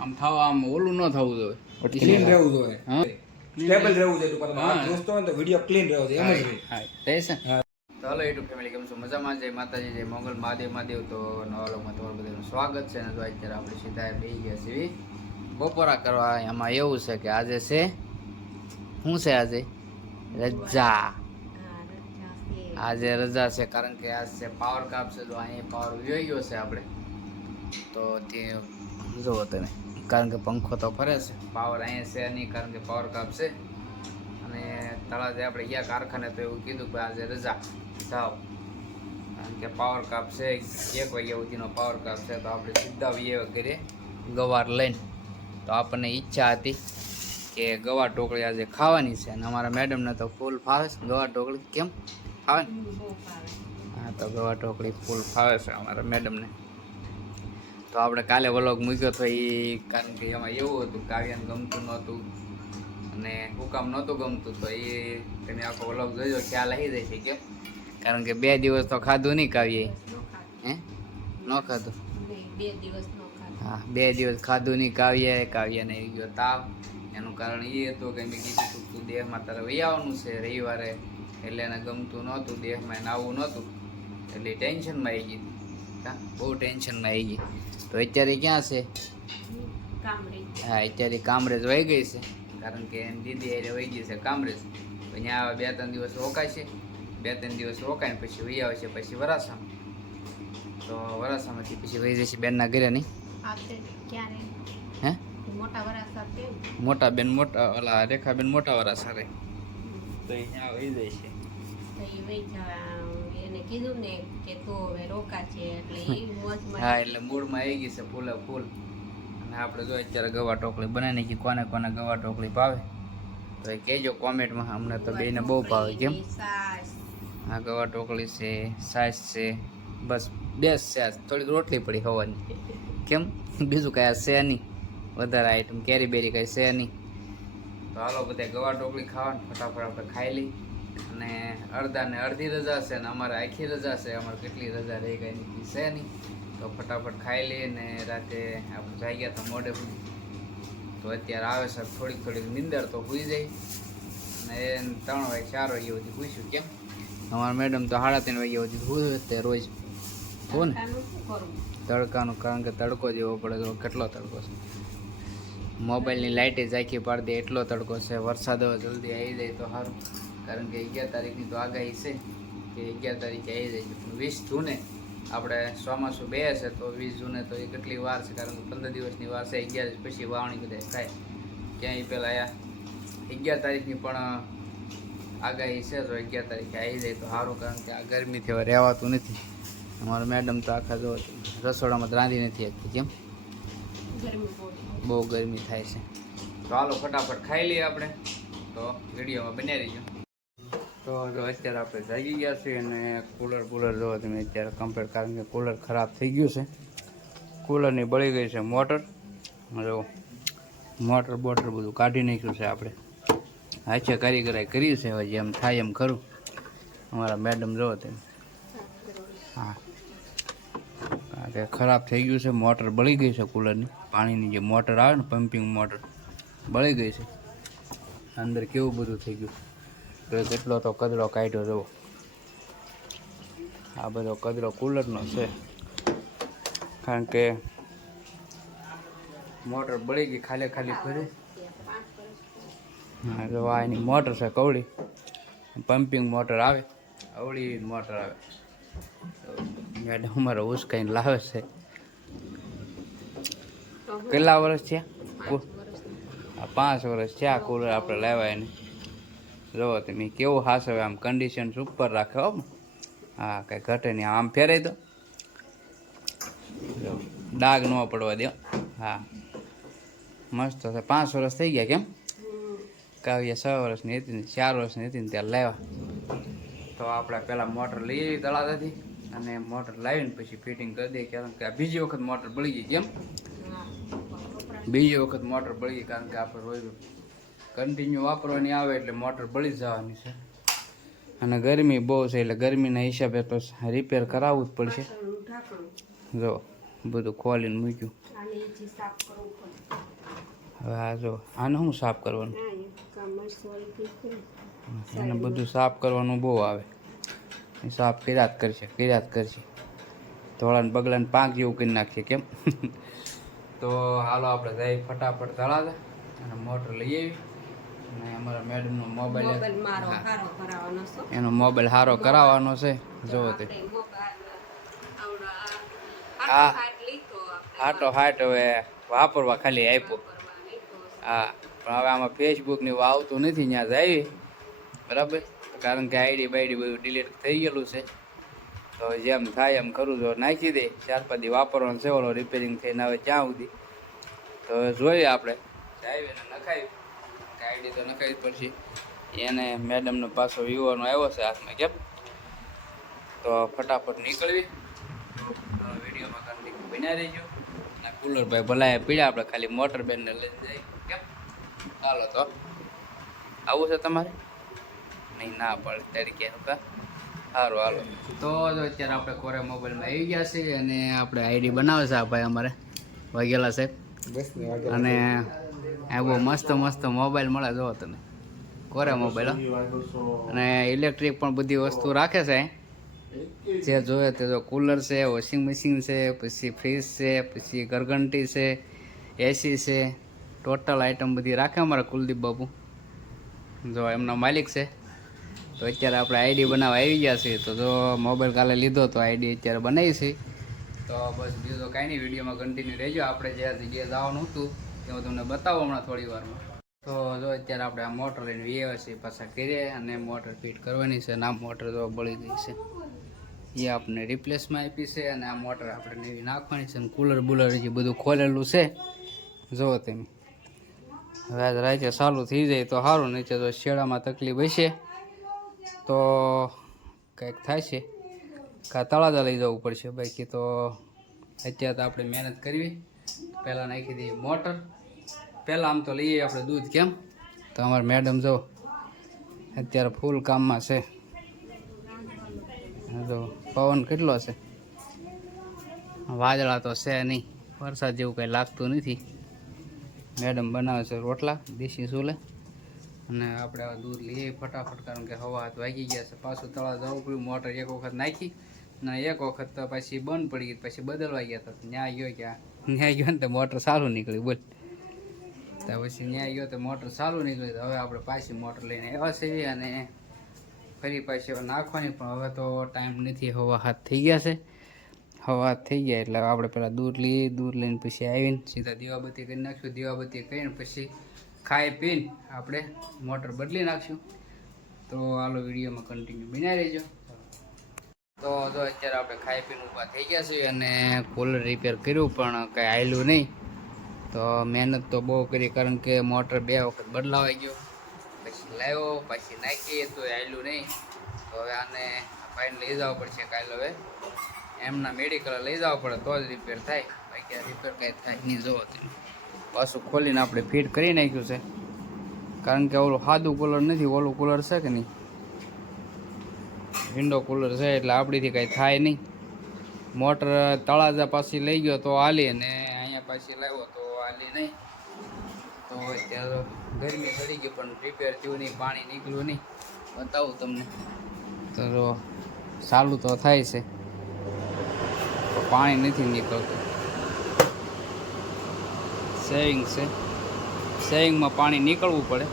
આમ થવા આમ ઓલું ન થવું જોઈએ, ક્લીન રહેવું જોઈએ, હા સ્ટેબલ રહેવું જોઈએ. તું પાછો દોસ્તો હોય તો વિડિયો ક્લીન રહેવો જોઈએ, એમ જ રહે. હા તે છે. તો હાલો યુટ્યુબ ફેમિલી, કેમ છો? મજામાં? જય માતાજી, જય મંગલ મહાદેવ. તો નવા લોકમાં તમારું બધાનું સ્વાગત છે. અને તો અત્યારે આપણે સીધા બેસી ગયા છીએ બપોરા કરવા. એમાં એવું છે કે આજે છે શું છે? આજે રજા. આજે રજા છે કારણ કે આજ છે પાવર કાપ છે. તો અહીંયા પાવર વયો ગયો છે આપણે તો તે જોવો તમે, કારણ કે પંખો તો ફરે છે, પાવર અહીંયા છે નહીં કારણ કે પાવર કાપ છે. અને તળાજે આપણે ગયા કારખાને તો એવું કીધું કે આજે રજા જાઓ, કારણ કે પાવર કાપ છે, 1 વાગ્યા સુધીનો પાવર કાપ છે. તો આપણે સીધા આવીએ ઘરે ગવાર લઈને. તો આપણને ઈચ્છા હતી કે ગવાર ઢોકળી આજે ખાવાની છે. અને અમારા મેડમને તો ફૂલ ફાવે છે ગવાર ઢોકળી. કેમ ફાવે? હા, તો ગવાર ઢોકળી ફૂલ ફાવે છે અમારા મેડમને. તો આપણે કાલે વ્લોગ મૂક્યો હતો એ, કારણ કે એમાં એવું હતું કાવ્યાને ગમતું નહોતું અને હું કામ નહોતું ગમતું. તો એ તમે આખો વ્લોગ જોજો, ખ્યાલ આવી જાય છે. કેમ? કારણ કે 2 દિવસ તો ખાધું નહીં કાવ્યે. હે ન ખાધું? 2 દિવસ હા, 2 દિવસ ખાધું નહીં કાવ્યાને આવી ગયો તાવ. એનું કારણ એ હતું કે મેં કીધું તું દેહમાં તારે વહી આવવાનું છે રવિવારે, એટલે એને ગમતું નહોતું, દેહમાં એને આવવું નહોતું, એટલે ટેન્શનમાં આવી ગઈ. હા, બહુ ટેન્શનમાં આવી ગઈ. તો અત્યારે ક્યાં છે? હા, અત્યારે કામરેજ વહી ગઈ છે, કારણ કે એની દીદી એટલે વહી ગઈ છે કામરેજ. ત્યાં 2-3 દિવસ રોકાય છે, 2-3 દિવસ રોકાય પછી વહી આવે છે પછી વરાસામાં. તો વરાસામાંથી પછી વહી જશે બેનના ઘરે. નહીં હે? મોટા બેન મોટા ઓલા રેખાબેન મોટા વરાસા રહે, તો અહીંયા વહી જાય છે. હા, એટલે મૂળમાં આવી ગઈ છે ફૂલે ફૂલ. અને આપણે જો અત્યારે ગવા ઢોકળી બનાવી નાખી. કોને કોને ગવા ઢોકળી ભાવે તો એ કહેજો કોમેન્ટમાં. અમને તો બેને બહુ ભાવે. કેમ? હા, ગવા ઢોકળી છે, છાશ છે, બસ બેસ છે. થોડીક રોટલી પડી ખવાની. કેમ? બીજું કાંઈ છે નહીં વધારે આઈટમ, કેરી બેરી કાંઈ છે નહીં. તો હાલો બધા ગવા ઢોકળી ખાવાનું ફટાફટ આપણે ખાઈ લઈ. અને અડધી રજા છે ને અમારે આખી રજા છે. અમારે કેટલી રજા રહી ગઈ નથી છે નહીં. તો ફટાફટ ખાઈ લઈએ. ને રાતે આપણે જઈ ગયા તો મોડે સુધી, તો અત્યારે આવે છે થોડીક નીંદર તો સુઈ જાય. અને 3 વાગે 4 વાગ્યા સુધી પૂછ્યું. કેમ? અમારા મેડમ તો 3:30 વાગ્યા સુધી પૂછ્યું તે રોજ. કોને તડકાનું, કારણ કે તડકો જેવો પડે તો કેટલો તડકો છે. મોબાઈલની લાઇટે ઝાંખી પાડી દે એટલો તડકો છે. વરસાદ જલ્દી આવી જાય તો સારું, કારણ કે 11 તારીખની તો આગાહી છે કે 11 તારીખે આવી જાય છે. પણ 20 જૂને આપણે ચોમાસું બે છે, તો 20 જૂને તો એ કેટલી વાર છે, કારણ કે 15 દિવસની વાર છે. 11 પછી વાવણી બધા થાય. ક્યાંય પહેલાં 11 તારીખની પણ આગાહી છે, તો 11 તારીખે આવી જાય તો સારું, કારણ કે આ ગરમીથી હવે રહેવાતું નથી. અમારા મેડમ તો આખા જો રસોડામાં રાંધી નથી શકતી. કેમ? બહુ ગરમી થાય છે. તો હાલો ફટાફટ ખાઈ લઈએ આપણે, તો વિડીયોમાં બન્યા રહીજો. તો જો અત્યારે આપણે જાગી ગયા છીએ અને કૂલર જોવો તમે અત્યારે કમ્પ્લીટ, કારણ કે કૂલર ખરાબ થઈ ગયું છે. કૂલરની બળી ગઈ છે મોટર. જો મોટર બધું કાઢી નાખ્યું છે આપણે. હાચે કારીગરાઈ કરી છે, હવે જેમ થાય એમ ખરું. અમારા મેડમ જોવો તમે. હા, કારણ કે ખરાબ થઈ ગયું છે, મોટર બળી ગઈ છે કૂલરની. પાણીની જે મોટર આવે ને, પમ્પિંગ મોટર બળી ગઈ છે. અંદર કેવું બધું થઈ ગયું. તો કેટલો તો કચરો કાઢ્યો જવો. આ બધો કચરો કૂલરનો છે, કારણ કે મોટર બળી ગઈ, ખાલી ફરી. હા, જો આ એની મોટર છે કવડી, પમ્પિંગ મોટર આવે, અવળી મોટર આવે. મેડમ અમારો ઉસકાઈને લાવે છે. કેટલા વર્ષ થયા? 5 વર્ષ થયા કૂલર આપણે લાવ્યા એને. જોવો તમે કેવું હાસવે, આમ કન્ડિશન ઉપર રાખે હો. હા, કંઈ ઘટે નહીં. આમ ફેરાય તો ડાઘ ન પડવા દો. હા, મસ્ત છે. 5 વર્ષ થઈ ગયા. કેમ? કાવ્ય 6 વર્ષની હતી ને 4 વર્ષની હતી ને ત્યારે લાવ્યા. તો આપણે પહેલાં મોટર લઈ આવી તળાજાથી, અને મોટર લાવીને પછી ફિટિંગ કરી દઈએ, કારણ કે આ બીજી વખત મોટર બળી ગઈ. કેમ? બીજી વખત મોટર બળી ગઈ, કારણ કે આપણે રોજ કન્ટિન્યુ વાપરવાની આવે એટલે મોટર બળી જવાની છે. અને ગરમી બહુ છે, એટલે ગરમીના હિસાબે તો રિપેર કરાવવું જ પડશે. જો બધું ખોલીને મૂક્યું. હવે આ જો આને શું સાફ કરવાનું? એને બધું સાફ કરવાનું બહુ આવે. એ સાફ કર્યા જ કરશે. ધોળાને બગલાને પાંખ જેવું કરી નાખીએ કેમ. તો હાલો આપણે જઈ ફટાફટ તળાવે અને મોટર લઈ આવી. અને અમારા મેડમનો મોબાઈલ એનો મોબાઈલ સારો કરાવવાનો છે. જોવો તે હા હાટો હવે વાપરવા ખાલી આપ્યો. હા પણ હવે આમાં ફેસબુક ને એવું આવતું નથી. ત્યાં આવી બરાબર, કારણ કે આઈડી બાઈડી બધું ડિલીટ થઈ ગયેલું છે. તો જેમ થાય એમ કરું તો નાખી દે. 4-5 દી વાપરવાનું છે. ઓલો રિપેરિંગ થઈને આવે ત્યાં સુધી. તો જોઈએ આપણે આવી ને નખાવી. આઈડી તો નખાવી જ પડશે. એને મેડમનો પાછો વિવોનો આવ્યો છે હાથમાં કેમ. તો ફટાફટ નીકળવી. વિડીયોમાં કન્ટિન્યુ બન્યા રહીજો. અને કુલર ભાઈ ભલાય પીડા આપણે ખાલી મોટર બેનને લઈને જઈએ કેમ. ચાલો તો આવું છે તમારે? નહીં ના પડે તરીકે કા સારું હાલો. તો જો અત્યારે આપણે કોરે મોબાઈલમાં આવી ગયા છીએ અને આપણે આઈડી બનાવે છે આ ભાઈ અમારે વાઘેલા સાહેબ. અને આ બહુ મસ્ત મોબાઈલ મળે જો તમે કોરે મોબાઈલ. અને ઇલેક્ટ્રિક પણ બધી વસ્તુ રાખે છે. જે જોઈએ તે જો કુલર છે, વોશિંગ મશીન છે, પછી ફ્રીજ છે, પછી ગરગંટી છે, એસી છે, ટોટલ આઈટમ બધી રાખે અમારા કુલદીપ બાપુ. જો એમના માલિક છે. તો અત્યારે આપણે આઈડી બનાવવા આવી ગયા છીએ. તો જો મોબાઈલ કાલે લીધો તો આઈડી અત્યારે બનાવી છે. તો બસ બીજું તો કાંઈ નહીં, વિડીયોમાં કન્ટિન્યુ રહેજો. આપણે જે જગ્યાએ જવાનું હતું તે હું તમને બતાવું હમણાં થોડી વારમાં. તો જો અત્યારે આપણે આ મોટર લઈને વીએ છીએ પાછા કરીએ અને મોટર ફિટ કરવાની છે. અને આ મોટર જો બળી ગઈ છે એ આપણે રિપ્લેસમાં આપી છે. અને આ મોટર આપણે નવી નાખવાની છે. અને કુલર બુલર જે બધું ખોલેલું છે જુઓ તમે. હવે આજ રાતે ચાલુ થઈ જાય તો સારું, નહીં તો શેડામાં તકલીફ હશે તો કંઈક થાય છે. કાં તળાજા લઈ જવું પડશે. બાકી તો અત્યારે તો આપણે મહેનત કરવી. પહેલાં નાખી દઈએ મોટર. પહેલાં આમ તો લઈએ આપણે દૂધ કેમ. તો અમારા મેડમ જો અત્યારે ફૂલ કામમાં છે. તો પવન કેટલો છે, વાદળા તો છે નહીં, વરસાદ જેવું કંઈ લાગતું નથી. મેડમ બનાવે છે રોટલા દેશી ચૂલે. અને આપણે આ દૂધ લઈએ ફટાફટ, કારણ કે હવા હાથ વાગી ગયા છે. પાછું તળાવ જવું પડ્યું. મોટર એક વખત નાખી અને એક વખત તો પછી બંધ પડી ગઈ. પછી બદલવા ગયા હતા. ન્યા ગયો ને તો મોટર સારું નીકળ્યું બોલ. તો પછી ન્યા ગયો તો મોટર સારું નીકળ્યું. તો હવે આપણે પાછી મોટર લઈને આવ્યા છીએ અને ફરી પાછી હવે નાખવાની. પણ હવે તો ટાઈમ નથી, હવા હાથ થઈ ગયા છે. હવા હાથ થઈ ગયા એટલે આપણે પહેલાં દૂધ લઈને પછી આવીને સીધા દીવાબત્તી કરી નાખશું. દીવાબત્તી કરીને પછી ખાઈ પીને આપણે મોટર બદલી નાખશું. તો હાલો વિડીયોમાં કન્ટિન્યુ બન્યા રહેજો. તો જો અત્યારે આપણે ખાઈ પીને ઊભા થઈ ગયા છીએ અને કુલર રિપેર કર્યું પણ કંઈ હાલ્યું નહીં. તો મહેનત તો બહુ કરી, કારણ કે મોટર 2 વખત બદલાવાઈ ગયો. પછી લાવ્યો, પછી નાખીએ તો હાલ્યું નહીં. તો હવે આને ભાઈને લઈ જવા પડશે કાલે. હવે એમના મેડિકલ લઈ જવા પડે તો જ રિપેર થાય. બાકી આ રિપેર કાંઈ થાય નહીં. જોવો તમે પાછું ખોલીને આપણે ફિટ કરી નાખ્યું છે. કારણ કે ઓલું સાદું કુલર નથી, ઓલું કુલર છે કે નહીં, વિન્ડો કુલર છે. એટલે આપણીથી કાંઈ થાય નહીં. મોટર તળાજા પાછી લઈ ગયો તો હાલી, અને અહીંયા પાછી લાવ્યો તો હાલી નહીં. તો અત્યારે ગરમી ચડી ગઈ પણ રિપેર થયું નહીં, પાણી નીકળ્યું નહીં. બતાવું તમને તો ચાલુ તો થાય છે, પાણી નથી નીકળતું. સેવિંગ છે, સેવિંગમાં પાણી નીકળવું પડે.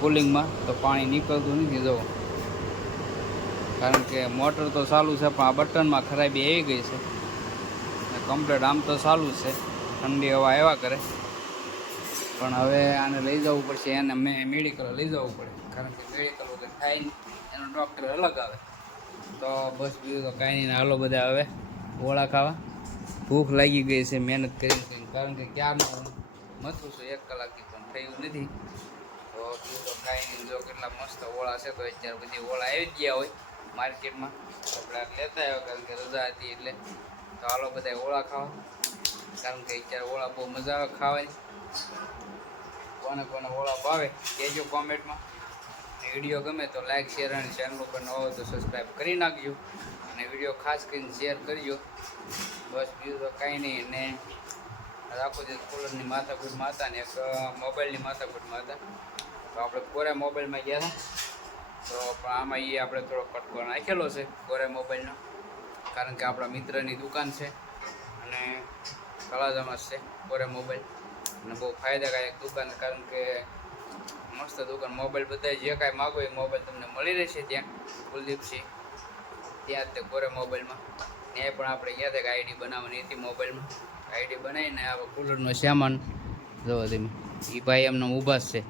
કુલિંગમાં તો પાણી નીકળતું નથી જવું, કારણ કે મોટર તો ચાલુ છે પણ આ બટનમાં ખરાબી આવી ગઈ છે. કમ્પ્લેટ આમ તો ચાલુ છે, ઠંડી હવા આવ્યા કરે. પણ હવે આને લઈ જવું પડશે, એને મેડિકલ લઈ જવું પડે, કારણ કે મેડિકલ વગર થાય નહીં, એનો ડૉક્ટર અલગ આવે. તો બસ બીજું તો કાંઈ નહીં. હાલો બધા હવે ગોળા ખાવા. ભૂખ લાગી ગઈ છે મહેનત કરી, કારણ કે ક્યારનું મથું છું 1 કલાકથી પણ થયું નથી. તો બીજું તો કાંઈ નહીં. જો કેટલા મસ્ત ઓળા છે. તો અત્યારે બધી ઓળા આવી જ ગયા હોય માર્કેટમાં, આપણે લેતા આવ્યો કારણ કે રજા હતી એટલે. તો હાલો બધા ઓળા ખાવા, કારણ કે અત્યારે ઓળા બહુ મજા આવે ખાવાની. કોને કોને ઓળા ભાવે કહેજો કોમેન્ટમાં. વિડીયો ગમે તો લાઈક, શેર અને ચેનલ ઉપર ન હોય તો સબસ્ક્રાઈબ કરી નાખજો. અને વિડીયો ખાસ કરીને શેર કરજો. બસ બીજું તો કાંઈ નહીં. ને આખો દિવસ કુલરની માથાકૂટમાં હતા ને એક મોબાઈલની માથાકૂટમાં હતા. તો આપણે કોરે મોબાઈલમાં ગયા હતા. તો પણ આમાં એ આપણે થોડો કટકો નાખેલો છે કોરે મોબાઈલનો, કારણ કે આપણા મિત્રની દુકાન છે અને તળાજામાં છે કોરે મોબાઈલ. અને બહુ ફાયદાકારક દુકાન, કારણ કે મસ્ત દુકાન. મોબાઈલ બધા જે કાંઈ માગો એ મોબાઈલ તમને મળી રહેશે ત્યાં કુલદીપસિંહ ત્યાં જ તે કોરે મોબાઈલમાં. ત્યાં પણ આપણે ગયા હતા કે આઈડી બનાવવાની હતી મોબાઈલમાં. આઈડી બનાવીને આ કુલરનો સામાન જોવો તમે, એ ભાઈ એમને ઊભા જ છે,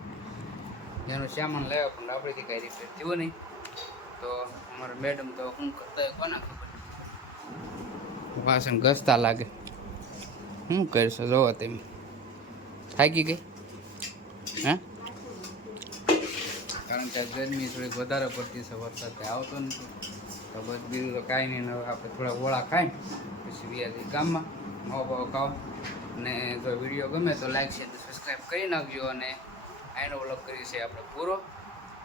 એનો સામાન લાવ્યા પણ આપણેથી કાંઈ રિપેર થયું નહીં. તો અમારા મેડમ તો શું કરતા હોય કોને ખબર, વાસણ ઘસતા લાગે. શું કરશો જોવો તમે, થાકી ગઈ હે, કારણ કે ગરમી થોડીક વધારે પડતી છે, વરસાદ આવતો નથી. તો બસ બીજું તો કાંઈ નહીં. હવે આપણે થોડા ઓળા ખાઈ પછી વ્યાજી ગામમાં નવો ભાવ ખાવ. અને જો વિડીયો ગમે તો લાઈક શેર સબસ્ક્રાઈબ કરી નાખજો. અને આનો વ્લોગ કરી છે આપણે પૂરો.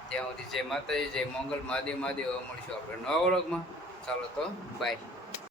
ત્યાં સુધી જય માતાજી, જય મંગલ, મહાદેવ મહાદેવ. મળીશું આપણે નવા વ્લોગમાં. ચાલો તો બાય.